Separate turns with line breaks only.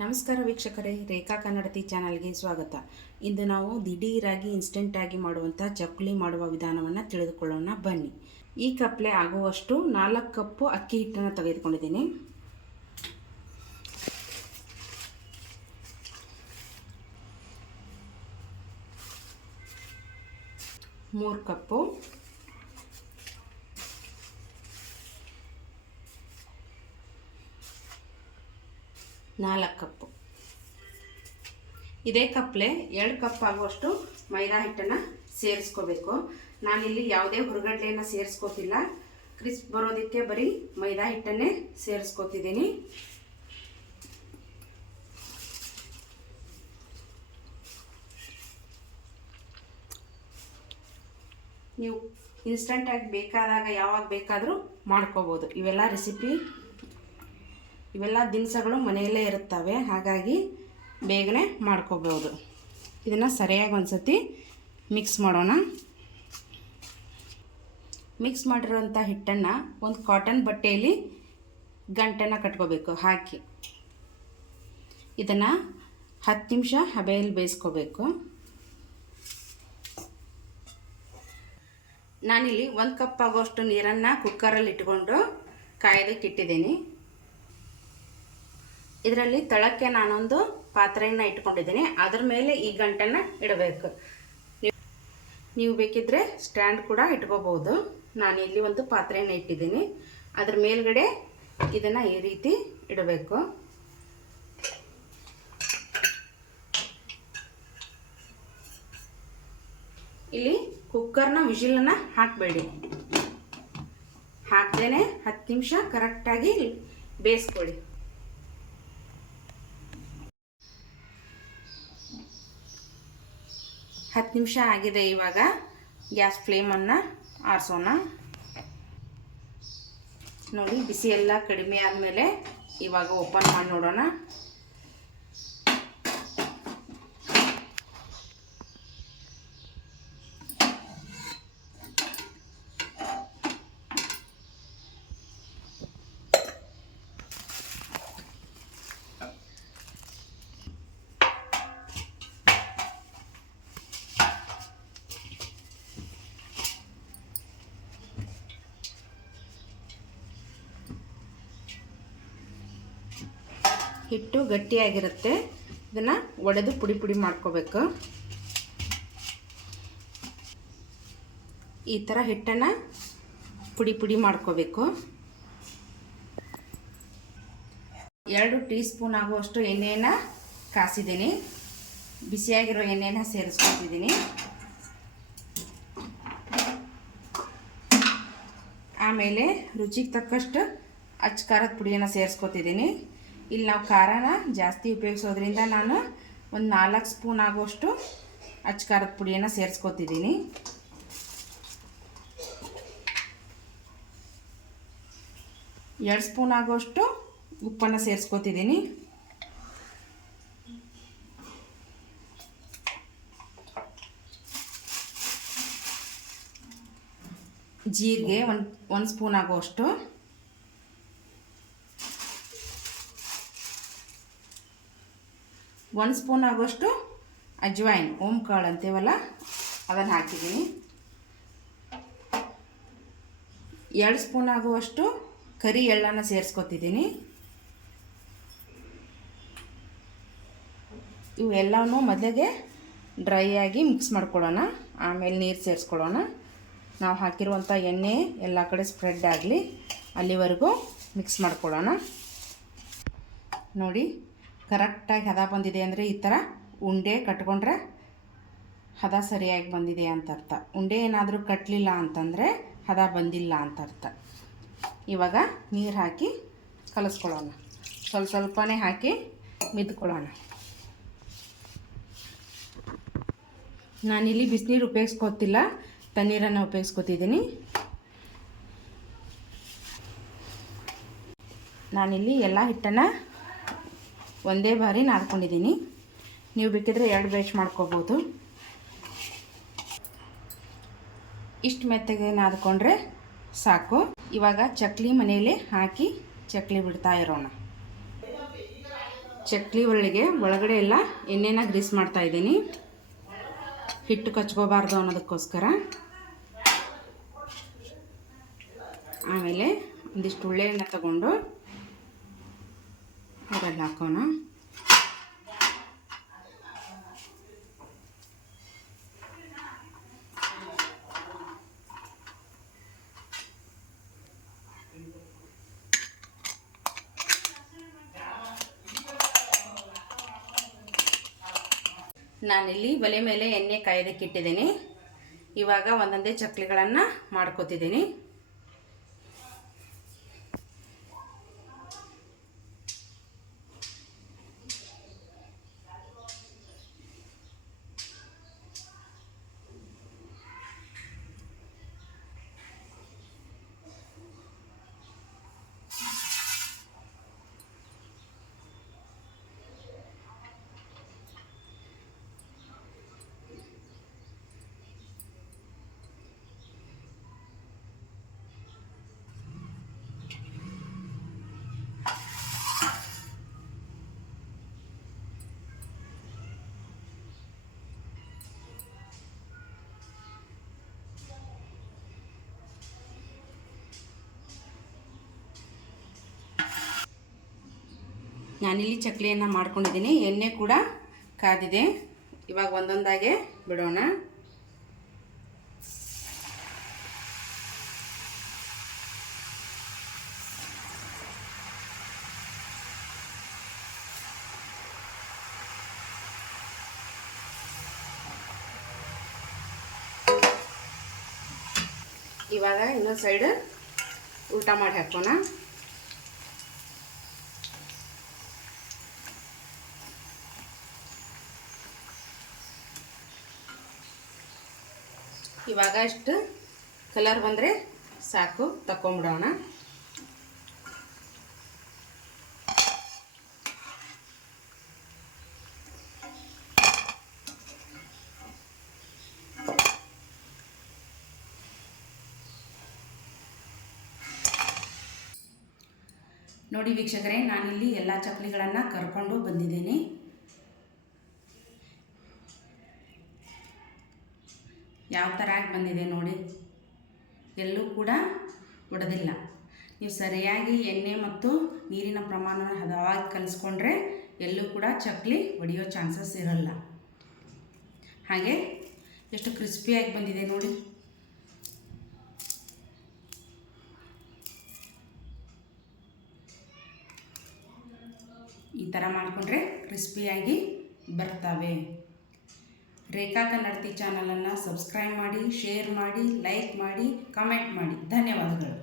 ನಮಸ್ಕಾರ ವೀಕ್ಷಕರೇ, ರೇಖಾ ಕನ್ನಡತಿ ಚಾನಲ್ಗೆ ಸ್ವಾಗತ. ಇಂದು ನಾವು ದಿಢೀರಾಗಿ ಇನ್ಸ್ಟೆಂಟಾಗಿ ಮಾಡುವಂಥ ಚಕ್ಕುಲಿ ಮಾಡುವ ವಿಧಾನವನ್ನು ತಿಳಿದುಕೊಳ್ಳೋಣ. ಬನ್ನಿ. ಈ ಕಪ್ಲೆ ಆಗುವಷ್ಟು ನಾಲ್ಕು ಕಪ್ಪು ಅಕ್ಕಿ ಹಿಟ್ಟನ್ನು ತೆಗೆದುಕೊಂಡಿದ್ದೀನಿ. ಮೂರು ಕಪ್ಪು ನಾಲ್ಕು ಕಪ್ಪು. ಇದೇ ಕಪ್ಲೆ ಎರಡು ಕಪ್ ಆಗುವಷ್ಟು ಮೈದಾ ಹಿಟ್ಟನ್ನು ಸೇರಿಸ್ಕೋಬೇಕು. ನಾನಿಲ್ಲಿ ಯಾವುದೇ ಹುರುಗಡ್ಲೆಯನ್ನು ಸೇರಿಸ್ಕೋತಿಲ್ಲ. ಕ್ರಿಸ್ಪ್ ಬರೋದಕ್ಕೆ ಬರೀ ಮೈದಾ ಹಿಟ್ಟನ್ನೇ ಸೇರಿಸ್ಕೋತಿದ್ದೀನಿ. ನೀವು ಇನ್ಸ್ಟಂಟಾಗಿ ಬೇಕಾದಾಗ ಯಾವಾಗ ಬೇಕಾದರೂ ಮಾಡ್ಕೋಬೋದು. ಇವೆಲ್ಲ ರೆಸಿಪಿ ಇವೆಲ್ಲ ದಿನಸಗಳು ಮನೆಯಲ್ಲೇ ಇರುತ್ತವೆ. ಹಾಗಾಗಿ ಬೇಗನೆ ಮಾಡ್ಕೋಬೋದು. ಇದನ್ನು ಸರಿಯಾಗಿ ಒಂದು ಸತಿ ಮಿಕ್ಸ್ ಮಾಡೋಣ. ಮಿಕ್ಸ್ ಮಾಡಿರೋಂಥ ಹಿಟ್ಟನ್ನು ಒಂದು ಕಾಟನ್ ಬಟ್ಟೆಯಲ್ಲಿ ಗಂಟನ್ನು ಕಟ್ಕೋಬೇಕು, ಹಾಕಿ. ಇದನ್ನು ಹತ್ತು ನಿಮಿಷ ಹಬೆಯಲ್ಲಿ ಬೇಯಿಸ್ಕೋಬೇಕು. ನಾನಿಲ್ಲಿ ಒಂದು ಕಪ್ ಆಗೋಷ್ಟು ನೀರನ್ನು ಕುಕ್ಕರಲ್ಲಿ ಇಟ್ಕೊಂಡು ಕಾಯೋದಕ್ಕೆ ಇಟ್ಟಿದ್ದೀನಿ. ಇದರಲ್ಲಿ ತಳಕ್ಕೆ ನಾನೊಂದು ಪಾತ್ರೆಯನ್ನು ಇಟ್ಕೊಂಡಿದ್ದೀನಿ. ಅದ್ರ ಮೇಲೆ ಈ ಗಂಟನ್ನು ಇಡಬೇಕು. ನೀವು ನೀವು ಬೇಕಿದ್ದರೆ ಸ್ಟ್ಯಾಂಡ್ ಕೂಡ ಇಟ್ಕೋಬೋದು. ನಾನು ಇಲ್ಲಿ ಒಂದು ಪಾತ್ರೆಯನ್ನು ಇಟ್ಟಿದ್ದೀನಿ. ಅದ್ರ ಮೇಲ್ಗಡೆ ಇದನ್ನು ಈ ರೀತಿ ಇಡಬೇಕು. ಇಲ್ಲಿ ಕುಕ್ಕರ್ನ ವಿಜಿಲನ್ನು ಹಾಕಬೇಡಿ. ಹಾಕ್ದೇನೆ ಹತ್ತು ನಿಮಿಷ ಕರೆಕ್ಟಾಗಿ ಬೇಯಿಸ್ಕೊಳ್ಳಿ. ಹತ್ತು ನಿಮಿಷ ಆಗಿದೆ ಇವಾಗ ಗ್ಯಾಸ್ ಫ್ಲೇಮನ್ನು ಆರಿಸೋಣ. ನೋಡಿ, ಬಿಸಿ ಎಲ್ಲ ಕಡಿಮೆ ಆದಮೇಲೆ ಇವಾಗ ಓಪನ್ ಮಾಡಿ ನೋಡೋಣ. ಹಿಟ್ಟು ಗಟ್ಟಿಯಾಗಿರುತ್ತೆ. ಇದನ್ನು ಒಡೆದು ಪುಡಿ ಪುಡಿ ಮಾಡ್ಕೋಬೇಕು. ಈ ಥರ ಹಿಟ್ಟನ್ನು ಪುಡಿ ಪುಡಿ ಮಾಡ್ಕೋಬೇಕು. ಎರಡು ಟೀ ಸ್ಪೂನ್ ಆಗುವಷ್ಟು ಎಣ್ಣೆಯನ್ನು ಕಾಸಿದ್ದೀನಿ. ಬಿಸಿಯಾಗಿರೋ ಎಣ್ಣೆನ ಸೇರಿಸ್ಕೊತಿದ್ದೀನಿ. ಆಮೇಲೆ ರುಚಿಗೆ ತಕ್ಕಷ್ಟು ಅಚ್ಚ ಖಾರದ ಪುಡಿಯನ್ನು ಸೇರಿಸ್ಕೊತಿದ್ದೀನಿ. ಇಲ್ಲಿ ನಾವು ಖಾರನ ಜಾಸ್ತಿ ಉಪಯೋಗಿಸೋದ್ರಿಂದ ನಾನು ಒಂದು ನಾಲ್ಕು ಸ್ಪೂನ್ ಆಗುವಷ್ಟು ಅಚ್ಚ ಖಾರದ ಪುಡಿಯನ್ನು ಸೇರಿಸ್ಕೊತಿದ್ದೀನಿ. ಎರಡು ಸ್ಪೂನ್ ಆಗುವಷ್ಟು ಉಪ್ಪನ್ನು ಸೇರಿಸ್ಕೊತಿದ್ದೀನಿ. ಜೀರಿಗೆ ಒಂದು ಒಂದು ಸ್ಪೂನ್ ಆಗುವಷ್ಟು ಒಂದು ಸ್ಪೂನ್ ಆಗುವಷ್ಟು ಅಜ್ವಾಯಿನ್ ಓಮ್ ಕಾಳು ಅಂತೀವಲ್ಲ, ಅದನ್ನು ಹಾಕಿದ್ದೀನಿ. ಎರಡು ಸ್ಪೂನ್ ಆಗುವಷ್ಟು ಕರಿ ಎಳ್ಳನ್ನು ಸೇರಿಸ್ಕೊತಿದ್ದೀನಿ. ಇವೆಲ್ಲವೂ ಮೊದಲಿಗೆ ಡ್ರೈ ಆಗಿ ಮಿಕ್ಸ್ ಮಾಡ್ಕೊಳ್ಳೋಣ. ಆಮೇಲೆ ನೀರು ಸೇರಿಸ್ಕೊಳ್ಳೋಣ. ನಾವು ಹಾಕಿರುವಂಥ ಎಣ್ಣೆ ಎಲ್ಲ ಕಡೆ ಸ್ಪ್ರೆಡ್ ಆಗಲಿ, ಅಲ್ಲಿವರೆಗೂ ಮಿಕ್ಸ್ ಮಾಡ್ಕೊಳ್ಳೋಣ. ನೋಡಿ ಕರೆಕ್ಟಾಗಿ ಹದ ಬಂದಿದೆ ಅಂದರೆ ಈ ಥರ ಉಂಡೆ ಕಟ್ಕೊಂಡ್ರೆ ಹದ ಸರಿಯಾಗಿ ಬಂದಿದೆ ಅಂತ ಅರ್ಥ ಉಂಡೆ ಏನಾದರೂ ಕಟ್ಟಲಿಲ್ಲ ಅಂತಂದರೆ ಹದ ಬಂದಿಲ್ಲ ಅಂತ ಅರ್ಥ ಇವಾಗ ನೀರು ಹಾಕಿ ಕಲಿಸ್ಕೊಳ್ಳೋಣ. ಸ್ವಲ್ಪ ಸ್ವಲ್ಪನೇ ಹಾಕಿ ಮಿದ್ಕೊಳ್ಳೋಣ. ನಾನಿಲ್ಲಿ ಬಿಸಿನೀರು ಉಪಯೋಗಿಸ್ಕೋತಿಲ್ಲ, ತಣ್ಣೀರನ್ನು ಉಪಯೋಗಿಸ್ಕೊತಿದ್ದೀನಿ. ನಾನಿಲ್ಲಿ ಎಲ್ಲ ಹಿಟ್ಟನ್ನು ಒಂದೇ ಬಾರಿ ನಾದ್ಕೊಂಡಿದ್ದೀನಿ. ನೀವು ಬೇಕಿದ್ರೆ ಎರಡು ಬ್ಯಾಚ್ ಮಾಡ್ಕೋಬೋದು. ಇಷ್ಟು ಮೆತ್ತಗೆ ನಾದ್ಕೊಂಡ್ರೆ ಸಾಕು. ಇವಾಗ ಚಕ್ಲಿ ಮನೆಯಲ್ಲಿ ಹಾಕಿ ಚಕ್ಲಿ ಬಿಡ್ತಾ ಇರೋಣ. ಚಕ್ಲಿ ಒಳಗೆ ಒಳಗಡೆ ಎಲ್ಲ ಎಣ್ಣೆನ ಗ್ರೀಸ್ ಮಾಡ್ತಾ ಇದ್ದೀನಿ. ಹಿಟ್ಟು ಕಚ್ಕೋಬಾರ್ದು ಅನ್ನೋದಕ್ಕೋಸ್ಕರ. ಆಮೇಲೆ ಒಂದಿಷ್ಟು ಉಳ್ಳೆಯನ್ನು ತಗೊಂಡು ಅದರಲ್ಲಿ ಹಾಕೋಣ. ನಾನಿಲ್ಲಿ ಒಲೆ ಮೇಲೆ ಎಣ್ಣೆ ಕಾಯೋದಕ್ಕಿಟ್ಟಿದ್ದೀನಿ. ಇವಾಗ ಒಂದೊಂದೇ ಚಕ್ಲಿಗಳನ್ನು ಮಾಡ್ಕೋತಿದ್ದೀನಿ. ನಾನಿಲ್ಲಿ ಚಕ್ಲಿಯನ್ನು ಮಾಡ್ಕೊಂಡಿದ್ದೀನಿ. ಎಣ್ಣೆ ಕೂಡ ಕಾದಿದೆ. ಇವಾಗ ಒಂದೊಂದಾಗೆ ಬಿಡೋಣ. ಇವಾಗ ಇನ್ನೊಂದು ಸೈಡ್ ಉಲ್ಟಾ ಮಾಡಿ ಹಾಕೋಣ. ಇವಾಗ ಇಷ್ಟು ಕಲರ್ ಬಂದರೆ ಸಾಕು ತಕೊಂಬಿಡೋಣ ನೋಡಿ ವೀಕ್ಷಕರೇ, ನಾನಿಲ್ಲಿ ಎಲ್ಲ ಚಪ್ಪಲಿಗಳನ್ನು ಕರ್ಕೊಂಡು ಬಂದಿದ್ದೀನಿ. ಯಾವ ಥರ ಬಂದಿದೆ ನೋಡಿ. ಎಲ್ಲೂ ಕೂಡ ಒಡೆದಿಲ್ಲ. ನೀವು ಸರಿಯಾಗಿ ಎಣ್ಣೆ ಮತ್ತು ನೀರಿನ ಪ್ರಮಾಣನ ಹದವಾಗಿ ಕಲಿಸ್ಕೊಂಡ್ರೆ ಎಲ್ಲೂ ಕೂಡ ಚಕ್ಲಿ ಒಡೆಯೋ ಚಾನ್ಸಸ್ ಇರಲ್ಲ. ಹಾಗೆ ಎಷ್ಟು ಕ್ರಿಸ್ಪಿಯಾಗಿ ಬಂದಿದೆ ನೋಡಿ. ಈ ಥರ ಮಾಡಿಕೊಂಡ್ರೆ ಕ್ರಿಸ್ಪಿಯಾಗಿ ಬರ್ತವೆ. ರೇಖಾ ಕನ್ನಡತಿ ಚಾನಲನ್ನು ಸಬ್ಸ್ಕ್ರೈಬ್ ಮಾಡಿ ಶೇರ್ ಮಾಡಿ ಲೈಕ್ ಮಾಡಿ ಕಮೆಂಟ್ ಮಾಡಿ. ಧನ್ಯವಾದಗಳು.